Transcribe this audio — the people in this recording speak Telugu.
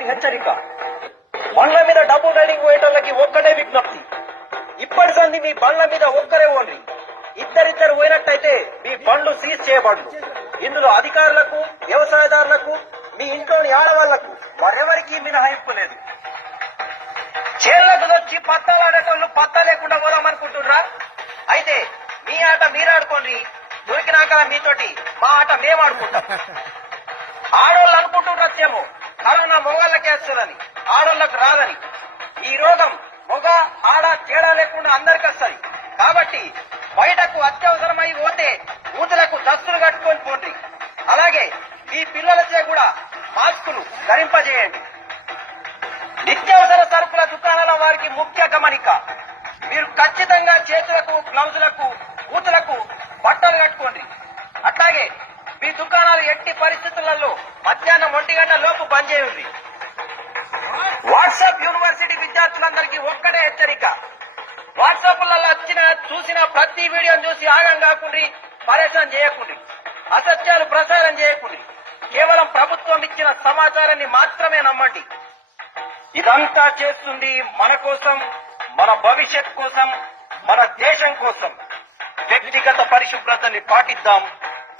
గారి హెచ్చరిక. బండ్ల మీద డబ్బు రైడింగ్ పోయేటోళ్ళకి ఒక్కటే విజ్ఞప్తి. ఇప్పటి సంది మీ బండ్ల మీద ఒక్కరే ఓన్రి. ఇద్దరిద్దరు పోయినట్టయితే మీ బండ్లు సీజ్ చేయబడు ఇందులో అధికారులకు వ్యవసాయదారులకు మీ ఇంట్లోని ఆడవాళ్ళకు మరెవరికి మినహాయింపు లేదు. చేళ్ళకు వచ్చి పత్తాలు ఆడేటోళ్ళు పత్తా లేకుండా పోదామనుకుంటున్నారా అయితే మీ ఆట మీరాడుకోండి. దొరికినాక మీతోటి మా ఆట మేము ఆడుకుంటాం ఆడవాళ్ళు అనుకుంటున్నారేమో కరోనా మొగాళ్ళకే వస్తుందని ఆడోళ్ళకు రాదని. ఈ రోగం మొగ ఆడ తేడా లేకుండా అందరికి వస్తుంది. కాబట్టి బయటకు అత్యవసరమై పోతే ఊతులకు దస్తులు కట్టుకొని పోండి. అలాగే మీ పిల్లలచే కూడా మాస్కులు ధరింపజేయండి. నిత్యావసర సరుకుల దుకాణాల వారికి ముఖ్య గమనిక. మీరు ఖచ్చితంగా చేతులకు గ్లౌజులకు ఊతులకు బట్టలు కట్టుకోండి. అట్లాగే మీ దుకాణాలు ఎట్టి పరిస్థితులలో మధ్యాహ్నం ఒంటి గంట లోపు పనిచేయండి వాట్సాప్ యూనివర్సిటీ విద్యార్థులందరికీ ఒక్కటే హెచ్చరిక. వాట్సాప్లలో వచ్చిన చూసిన ప్రతి వీడియోని చూసి ఆగం కాకుండా పరేషాన్ చేయకుండి అసత్యాలు ప్రసారం చేయకుండి కేవలం ప్రభుత్వం ఇచ్చిన సమాచారాన్ని మాత్రమే నమ్మండి. ఇదంతా చేస్తుంది మన కోసం మన భవిష్యత్ కోసం మన దేశం కోసం. వ్యక్తిగత పరిశుభ్రతని పాటిద్దాం.